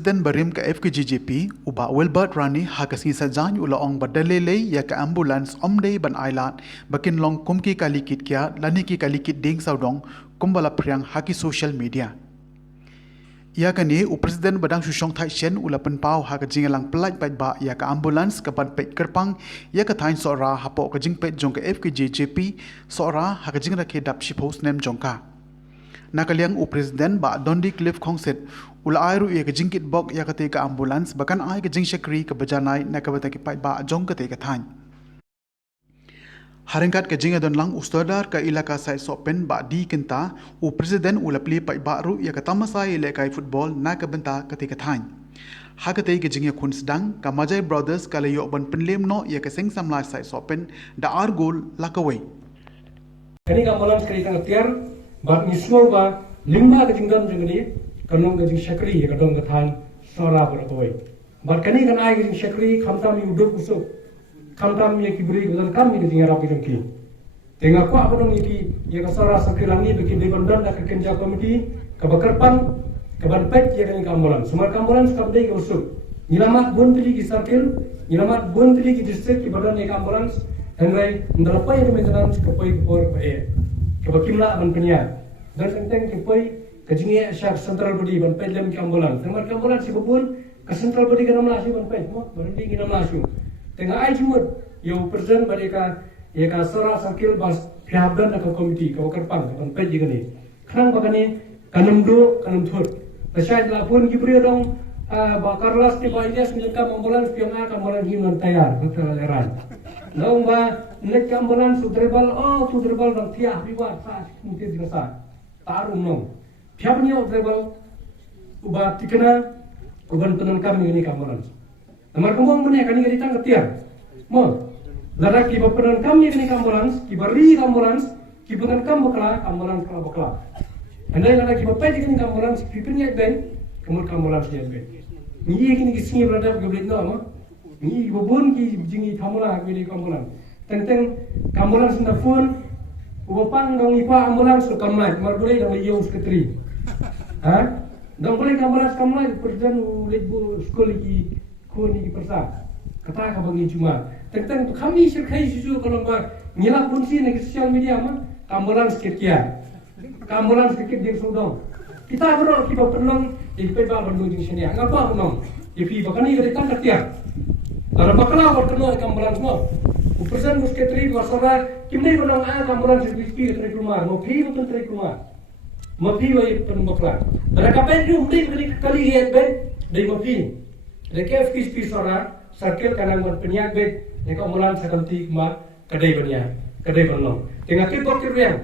Presiden Barim ke FKGJP, Uba Wilbert Rani hakasi sajany ulaong badalele ya ke ambulans omdei ban ailat, bakin long kumki kalikit kia, lani ki kalikit ding saudong, kumbala priang haki social media. Ia kani Presiden Badang Susong Thai Shen ula penpau ha kajingalang pelaj baik ba ia ke ambulans ke ban pet kerpang ia ke tain sora hapo kajing pet jong ke FKJJP sora ha kajing ra ke dap shipos nem jongka. Nakaliang Presiden ba Dondi Cliff Kongset ula airu ia ke jingkit bok ia ke ka ambulans bahkan ai ke jing syakri ke bajanai nak ke bataki pai ba jong ke tain. Haringkat ke jinga don lang ustadar ke ilaka sai sopen ba di kenta Presiden ula pli pai ba ru ia ke tamasai le kai football nak ke benta ke tain. Ha ke ke jinga kun sedang ka Majai Brothers kala yo ban penlem no ia ke seng samla sai sopen da argol lakawai. Kani ka ambulans kali tang tiar bat mismo ba limba ke jingdam jengni kanong ke jing syakri ka dong ke than sora berkoi bat kani kan ai ke jing syakri khamtam yu dok usuk khamtam ye kibri udan kam ni jing arab jeng ki tenga ko abon ni ye ka sora sakrilangi bikin di bandan da ke kenja komiti ka bakarpan ka ban pet ye kani ka ambulans sumar ka ambulans kam dei usuk nilamat bontri ki sarkel nilamat bontri ki district ki badan ye ka ambulans henrai ndalapai ni maintenance ka poi por bae kebakimla ban penya dan senteng kepai kejingi syak central body ban pedlem ke ambulans temar ke ambulans si bubun ke central body ke namla si ban ped mo berhenti ke namla si tengah ai jumut yo presiden mereka ya ka sora sakil bas pihabdan ke komiti ke kerpang ban ped jigani khan bagani kanumdo kanum thur pasai lapun gibri dong bakarlas ti baides milka ambulans pianga ka ambulans himan tayar betul leran dong ba nek ambulans sudrebal dang tiah biwa sa mungkin dirasa tarum nong piapnya sudrebal uba tikena uban penan kami ini ambulans namar kembang mene kani gari tang ketiar mo lada ki penan kami ini ambulans ki bari ambulans ki penan kam bakla ambulans kala bakla andai lada ki bapai ini ambulans ki pinya ben kemur ambulans dia ben ni kini ki singi berada goblet no mo ni bobon ki jingi thamula ki ambulans tentang ambulans na phone upang dong ipa ambulans ke kamlai marbulai dong iyo sekretari ha dong boleh ambulans kamlai presiden lebu sekolah ki koni ki persa kata ka bagi cuma tentang kami sirkai susu kalau ba ngilak punsi ni social media mah ambulans kekia ambulans kekit dir sudong kita bro kita penolong di peba bandung jing sini ngapa penolong ipi bakani dari tangkat dia kalau bakala berkenal ambulans mo Presiden Musketri wasara kimne benang ambulans di trik rumah mau pi betul trik rumah mau pi wai penbakla ada kapan ju mending kali lihat ben dari mau pi rekef kis sora sakit kanan penyak ben ne ambulans sakanti ma kadai benong tengah kit bok kirang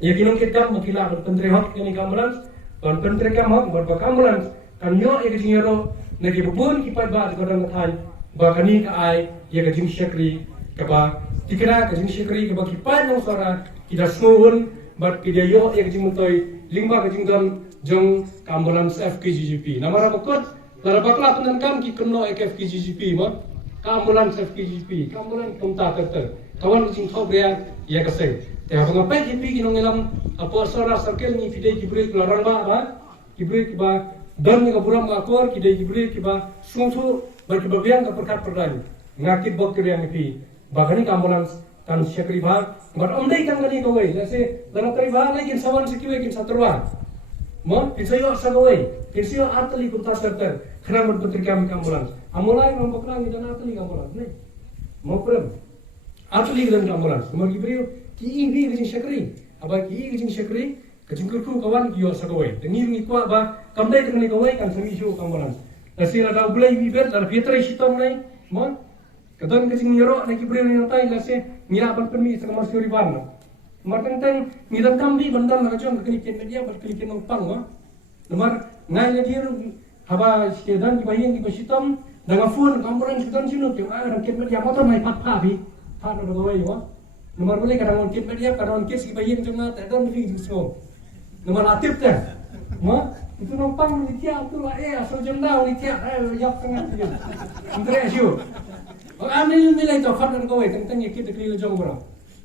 ya ginong kit kam makila pentri hot ini ambulans kon pentri kam hot buat ambulans kan yo e gingero ne ki bubun ki pat ba ko dang than ba kani ka ai ya ga jing syakri kaba tikra ka jing syakri kaba kipan ng sora kita smuhun bat kida yo ya jing mutoy lingba ka jing dam jong ambulans FKGJP namara bakot lara bakla penan kam ki kenno FKGJP mo ambulans FKGJP ambulans kumta ter kawan jing thok ya ya ka se te ha ngapai JP kinong elam apo sora circle ni fide kibri larang ba kibri ba dan ni ka buram akor kide kibri kiba sungsu ba kiba biang ka perkat perdani ngakit bok kiri yang ipi bahkan ambulans kan syakri bah ngat omdai kan gani kawai lase dalam tari bah lagi sawan sekiwe kin satrwa mo pinsayo sagawai pinsayo atli kunta serter khana mod petri kami ambulans amulai nombokna ni dan atli ambulans ne mo prem atli dan ambulans mo gibrio ki ingi gijing syakri aba ki gijing syakri kajingkurku kawan kiyo sagawai dengi ni kwa ba kamdai tengani kawai kan sami syu ambulans lase ada bulai bibet dar fietrai sitom nai mo kadang kecing nyerok nak kibri ni natai lase ngira ban permi sama suri ban martang tang ngira kambi bandan nak jong kelikin media ber kelikin pang wa nomor ngai le dia haba sedan di bayang di basitam dengan phone kampuran sedan sinu tu orang ket media motor mai pat pa bi pa no gawai wa nomor boleh kadang ket media kadang ket si bayang jong na tak don fi so nomor atip teh ma itu numpang ni tiap tu lah asal jenda ni tiap yak tengah dia andre syu ambil nilai tu faham kau itu tentang kita kiri jong bro.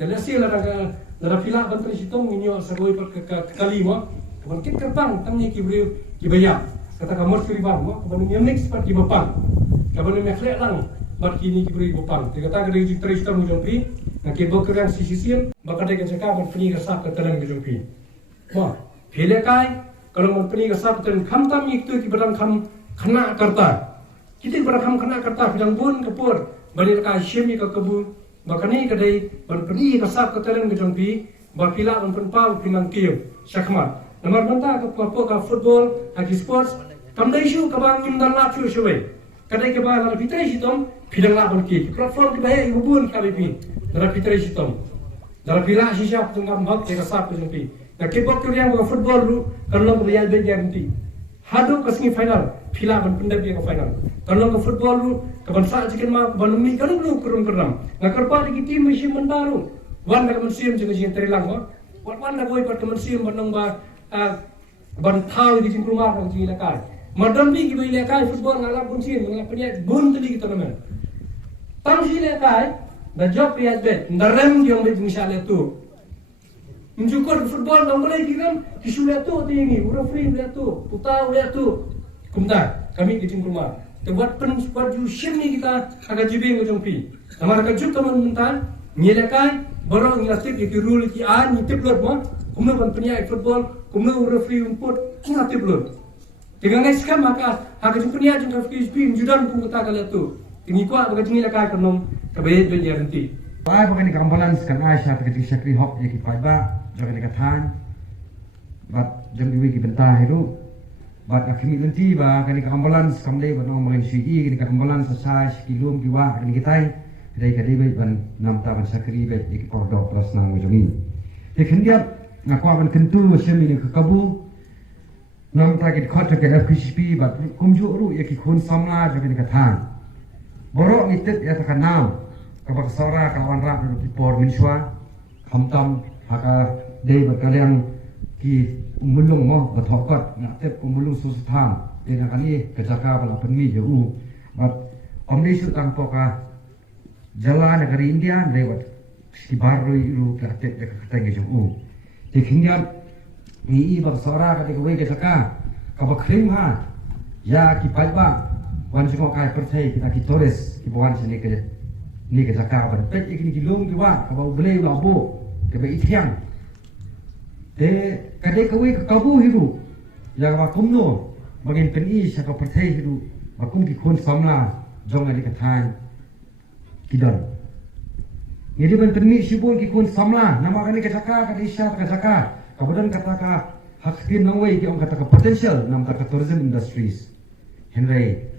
Jadi sila lara pila bantri sitong minyo sagoi per kali mo. Kapan kita kerpang tangnya kibri kibaya. kata kamu seribar mo kamu ni mix pat ki bapang kamu ni mekhlek lang bat kini ki beri bapang te kata kada ji terus tam jompi na ke bokrang sisisian bakade kan saka ban peni kasap ka telan ke jompi wah phele kai kalau man peni kasap telan kham tam ik tu ki badang kham khana karta kita badang kham khana karta bidang bun kapur bali ka shemi ka kabu bakani kadai ban peni kasap ka telan ke jompi ba pila ban pau pinang kiu syakmat nomor banta ka papo ka football haki sports kamdai shu ka bang kim dan la chu shwe kadai ka ba la pitrai shitom pidang la ban ki platform ki bae ubun ka bipi dara pitrai shitom dara pila shisha tungam hak te ka sap jumpi na ke bok yang ka football lu kalau ko real ben guarantee hadu ka semi final pila ban pendap dia ka final kalau ka football lu ka ban sa jikin ma ban mi kalau lu kurun kurang na karpa di tim mesin mendaru wan ka mesin jeng jeng terilang ko wan na boy pat ka mesin banong ba ban thau di jing rumah orang jing lekai madam bi ki lekai football ngala pun sin ngala punya bun tadi kita nama tam si lekai da job riat bet ndarem yang bet misalnya tu mencukur football nang boleh kiram kisule tu tingi ura free le tu putau le tu kumta kami di jing rumah te buat pen buat ju shimi kita agak jibing ujung pi amar ka juk teman mentan ni lekai borong ngasip ki rule ki an ni tip lot mo kumno ban punya football kumno referee umput ngati belum dengan guys kan maka hak jumpunya jumpa FKSP judan pun kata kala tu ini kuat bagi ni lakai kanom kabe ben guarantee bai bagi ambulans kan Aisyah bagi Syakri hok ye ki paiba bagi katan bat jam diwi ki bentah itu bat akhimi lenti ba kan ambulans kamle ban ngomong CI kan ambulans sa kilum ki wa kan kitai dai kadai ban nam ta ban Syakri be ki kordo plus nang joni dia ngakwa ban kentu semi ni kabu nam ta ki khot ke FKSP bat kumju ru ye ki khun samla jagi ni katan borok ni tet ya ta kanam kabak sora kawan rap di por minswa khamtam haka dei bat kalian ki umulung mo bathokot na tet umulung sustham ina kani kajaka bala penmi u bat omni su tang poka jala negara India lewat ki baru ru ka tet ka katang u Dikhinya ni bab sora ka dikwe ke saka ka bakrim ha ya ki palba wan jiko kai perthai kita ki tores ki buan sini ke ni ke saka bar pet ikni ki lom ki wa ka ba ble la bo ke ba ithiang te ka de ka we ka kabu hiru ya ba kumno bagin pen I sa ka perthai hiru ba kum ki khon samla jong ali ka than kidan Jadi benterni sibul ki kun samla nama kani ke saka ka isya ka saka kemudian kata ka hakkin nangway ki kata ka potential nam ka tourism industries henry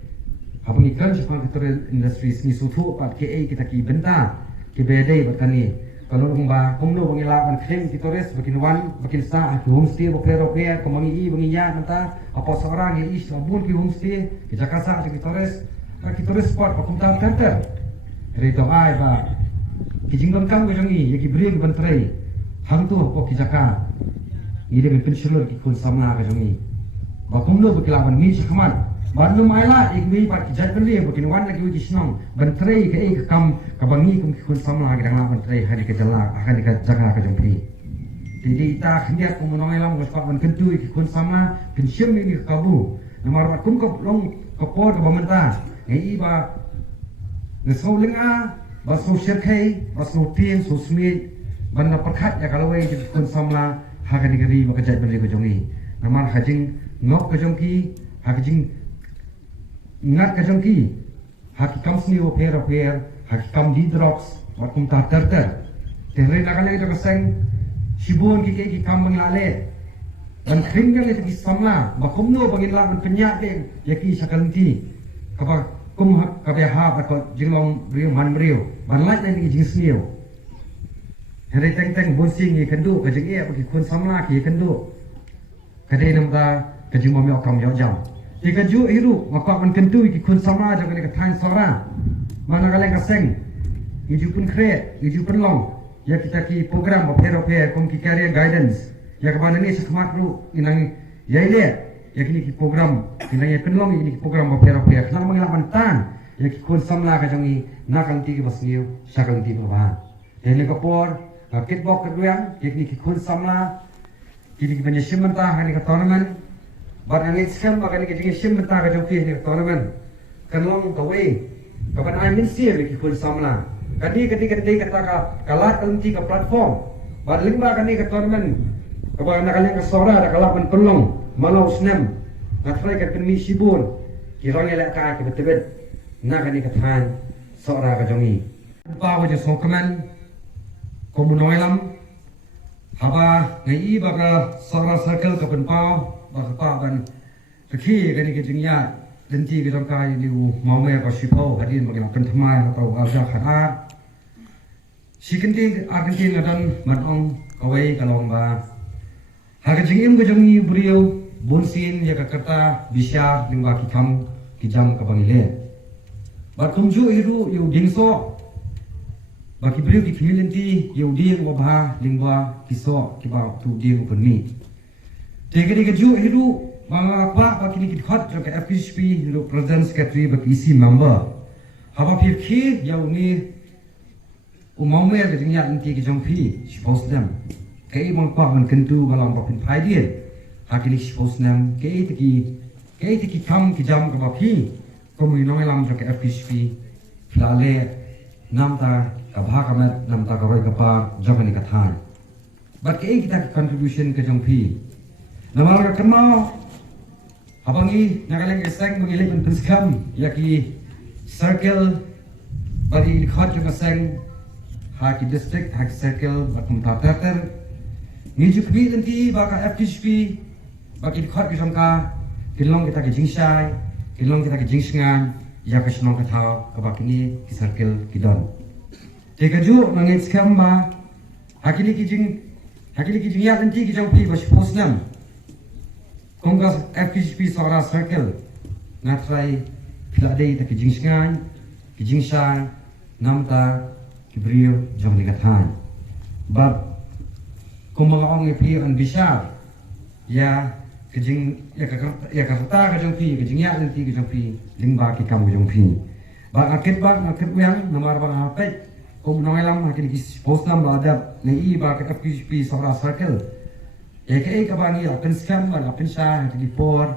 habang ikan sa ka tourism industries ni sutu pat ke kita ki benta ki bedai batani kalau ba kumno bangila kan khem ki tourist bakin wan bakin sa ki homestay bo pero ke kumangi I bangi ya nanta apa seorang ye is bun ki homestay ki jakasa ki tourist spot ko kumta center rito ai ba kijingam kang wejangi yaki beri bantrai hang tu ko kijaka ide ben pensilor ki kun samna ka jangi ba kumlo bekilaban ni sakman ba no maila ikwi pat kijat beli bekin wan lagi wi snong bantrai ka ek kam ka bangi kum ki kun samna ka dang bantrai hari ka jala akan ka jaga ka jampi jadi ta khniat kum no maila mo ban kentu ki kun samna pensim ni kabu nomor kum ko long ko por ka bamanta ei ba ngesau lenga baso syarkai baso tin so smi banda perkhat ya kalau ai kun samla haga digari maka jat beli ko jongi namar hajing ngok ko jongki hajing ngat ko jongki haki kamsni o per haki kam di drops wakum ta terter tenre nakale ko seng sibun ki kam menglale dan kringgal itu samla bakumno bangin lawan penyak de yaki sakalenti kapa kum kabeh ha ko jinglong riu man riu ban lait ni jing sniu hari teng bonsing ni kendu ka jing e bagi kun samla ki kendu kade namda ka jing momi okam yo jam ti ka ju hiru maka man kentu ki kun samla jaga ka than sora mana kale ka seng iju pun kre iju pun long ya kita ki program pero kum ki career guidance ya ka bana ni sakmat ru inang yaile ya kini ki program kinanya kenlong ini ki program pero nang manglaban tan ya ki kun samla ka jangi nakang ti ki basniu sakang ti ba ini kapor kitbok kedua ya kini ki kun samla kini ki banyak simenta hani ka tournament but angin scam ba kani kijing sim benta ka jong pi ni tournament kan long ka wei ka ban ai min sia ki kun samna kadi kata ka kalat kanti ka platform ba lingba kani ka tournament ka ba na kali ka sora da kalat ban pelong malau snam ngatrai ka kini sibur ki rong ele ka ki betebet na kani ka than sora ka jongi pa ko je sokman ko munoilam haba ngai ba ka sora circle ka ban pau ba ka pa ban ki kani ki jingya denti ki jong kai liu mau me ka sipo hadin ba kan thamai atau alja khata sikinti Argentina dan matong kawai kalong ba haga jingim ka jongi brio bunsin ya ka kata bisya lingba ki kam ki jam ka bangile ba kumju iru yu dingso ba ki brio ki community yu ding wa ba lingba kiso ki ba tu ding ko ni tegeri ka ju iru mga pa kini kit khot ka FPHP iru president secretary ba isi member haba PFK yaw ni umaume ka jingya inti ki jong pi suppose them kai mang pa man kentu balang ba pin phai dien hakini suppose them kai tiki kam ki jam ka ba pi komu noi lam ka FPHP flale namta ka bha ka met namta ka roi ka pa jogani ka than but kai kita contribution ka jong pi namal ka kama abangi nagaleng eseng mangilip ang pinskam yaki circle bali likhot yung aseng haki district haki circle batum tater niju kbi nanti baka FPHP baki likhot kisam ka kilong kita ki jingsai kilong kita ki jingsingan ya ka sinong kathaw kabak ini ki circle kidon tekaju mangin skam ba hakili ki jing ya nanti ki jong pi ba posnam Konggas FPHP Sora Circle Natrai Piladei ta kijingsingan Kijingshan Namta Kibrio Jong Ligatan Bab Kung mga ong ipi ang bisyar Ya Kijing Ya karta ka jong pi Kijingya nanti ka jong pi Lingba ki kam ka jong pi Bag akit uyang Namar bang apet Kung nangilang Hakin post nam ladab Nai ba ka FPHP Sora Circle Eka bangi akan scam ban akan sah di por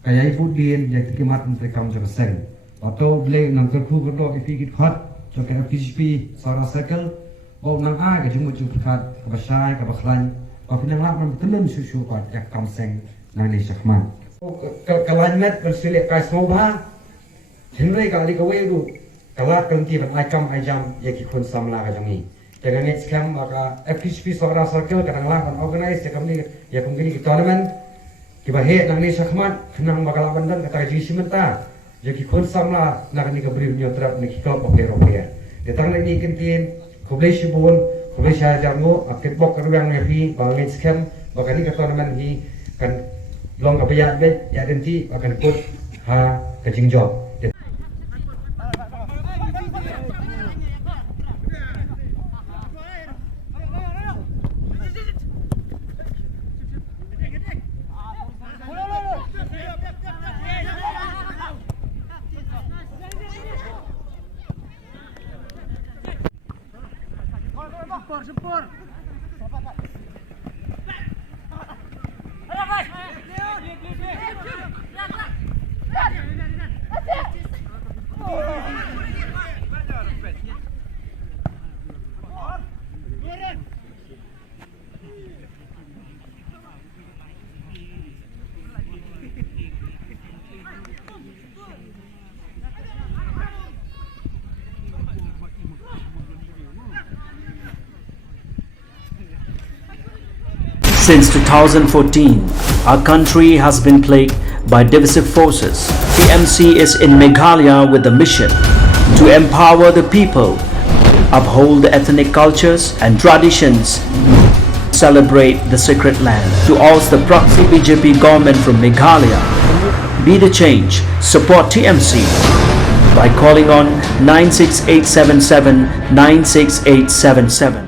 kaya ibu din yang terkimat untuk kamu jaga seng atau beli nang terku kerdo ikut hot jaga FPHP Sora Circle bau nang ke jumut kat ke basai ke baklan tapi nang lak nang telum susu kat jak kam seng nang ni sakman kalain met bersilik kai soba henry kali kawe du kalat kanti ban aikam ajam yaki kun samla ka jangi jangan scam maka FPHP Sora Circle kadang lah kan organize ya kami ya kemungkinan kita tournament kita head nang ni sakmat kenang bakal bandan kata jisi menta jadi konsam lah nak ni kabri nyotrap ni kikop opera datang lagi kentin kublai shibun kublai shajamu akit bok ruang ngepi bangin scam bakal ni ke tournament ni kan long kapaya bet ya denti akan put ha kajing job Sempur. Since 2014, our country has been plagued by divisive forces. TMC is in Meghalaya with the mission to empower the people, uphold the ethnic cultures and traditions, celebrate the sacred land. To oust the proxy BJP government from Meghalaya, be the change, support TMC by calling on 96877 96877.